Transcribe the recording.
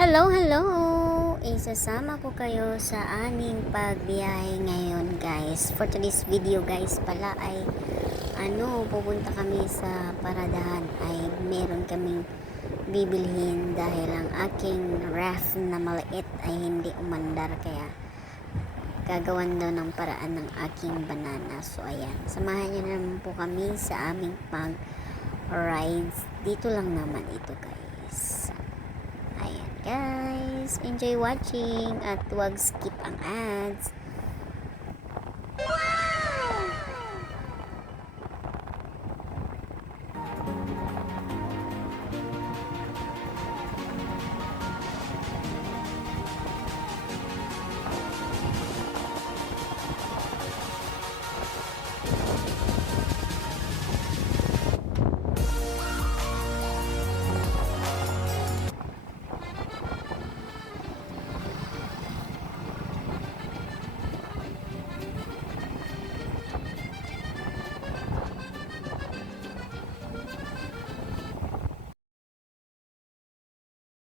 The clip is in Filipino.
Hello, hello! Isasama ko kayo sa aming pagbiyahe ngayon guys. For today's video guys pala ay pupunta kami sa paradahan ay meron kaming bibilhin dahil ang aking ref na maliit ay hindi umandar kaya gagawan daw ng paraan ng aking banana. So ayan, samahan niyo naman po kami sa aming pag rides. Dito lang naman ito guys. Ayan guys, enjoy watching at huwag skip ang ads.